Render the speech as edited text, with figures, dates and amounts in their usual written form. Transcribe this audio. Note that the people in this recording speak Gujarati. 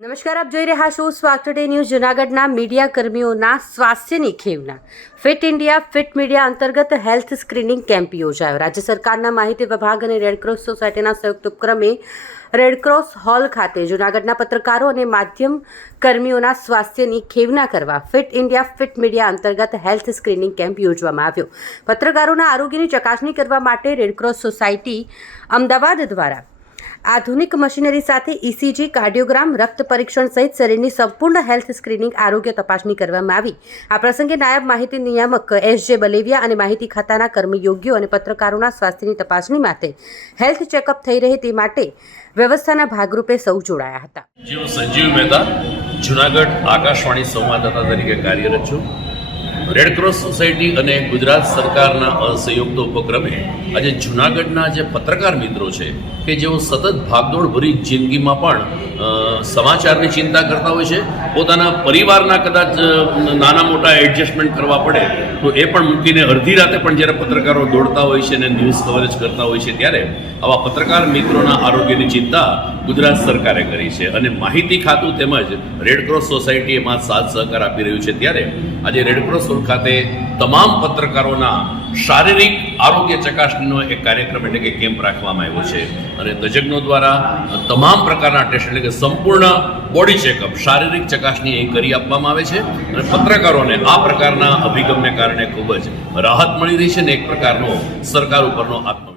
નમસ્કાર, આપ જોઈ રહ્યા છો સ્વાગત ટુડે ન્યૂઝ. જૂનાગઢના મીડિયા કર્મીઓના સ્વાસ્થ્યની ખેવના ફિટ ઇન્ડિયા ફિટ મીડિયા અંતર્ગત હેલ્થ સ્ક્રીનિંગ કેમ્પ યોજાયો. રાજ્ય સરકારના માહિતી વિભાગ અને રેડક્રોસ સોસાયટીના સંયુક્ત ઉપક્રમે રેડક્રોસ હોલ ખાતે જૂનાગઢના પત્રકારો અને માધ્યમ કર્મીઓના સ્વાસ્થ્યની ખેવના કરવા ફિટ ઇન્ડિયા ફિટ મીડિયા અંતર્ગત હેલ્થ સ્ક્રીનિંગ કેમ્પ યોજવામાં આવ્યો. પત્રકારોના આરોગ્યની ચકાસણી કરવા માટે રેડક્રોસ સોસાયટી અમદાવાદ દ્વારા આધુનિક મશીનરી સાથે ઇસીજી, કાર્ડિયોગ્રામ, રક્ત પરીક્ષણ સહિત શરીરની સંપૂર્ણ હેલ્થ સ્ક્રીનિંગ આરોગ્ય તપાસણી કરવામાં આવી. આ પ્રસંગે નાયબ માહિતી નિયામક એસ.જે. બલેવિયા અને માહિતી ખાતાના કર્મયોગીઓ અને પત્રકારોના સ્વાસ્થ્યની તપાસણી માટે હેલ્થ ચેકઅપ થઈ રહે તે માટે વ્યવસ્થાના ભાગરૂપે સૌ જોડાયા હતા. હું સંજીવ મહેતા જૂનાગઢ આકાશવાણી સંવાદદાતા તરીકે કાર્યરત છું. રેડક્રોસ સોસાયટી અને ગુજરાત સરકારના સંયુક્ત ઉપક્રમે આજે જૂનાગઢના જે પત્રકાર મિત્રો છે કે જેઓ સતત ભાગદોડ ભરી જિંદગીમાં પણ સમાચારની ચિંતા કરતા હોય છે, પોતાના પરિવારના કદાચ નાના મોટા એડજસ્ટમેન્ટ કરવા પડે તો એ પણ મૂકીને અડધી રાતે પણ જ્યારે પત્રકારો દોડતા હોય છે અને ન્યૂઝ કવરેજ કરતા હોય છે ત્યારે આવા પત્રકાર મિત્રોના આરોગ્યની ચિંતા ગુજરાત સરકારે કરી છે અને માહિતી ખાતું તેમજ રેડક્રોસ સોસાયટી એમાં સાથ સહકાર આપી રહ્યું છે. ત્યારે આજે રેડક્રોસ ખાતે તમામ પત્રકારોના શારીરિક આરોગ્ય ચકાસણીનો એક કાર્યક્રમ એટલે કે કેમ્પ રાખવામાં આવ્યો છે અને તજજ્ઞો દ્વારા તમામ પ્રકારના ટેસ્ટ એટલે કે સંપૂર્ણ બોડી ચેકઅપ, શારીરિક ચકાસણી અહીં કરી આપવામાં આવે છે અને પત્રકારોને આ પ્રકારના અભિગમને કારણે ખૂબ જ રાહત મળી રહી છે અને એક પ્રકારનો સરકાર ઉપરનો આત્મવિશ્વાસ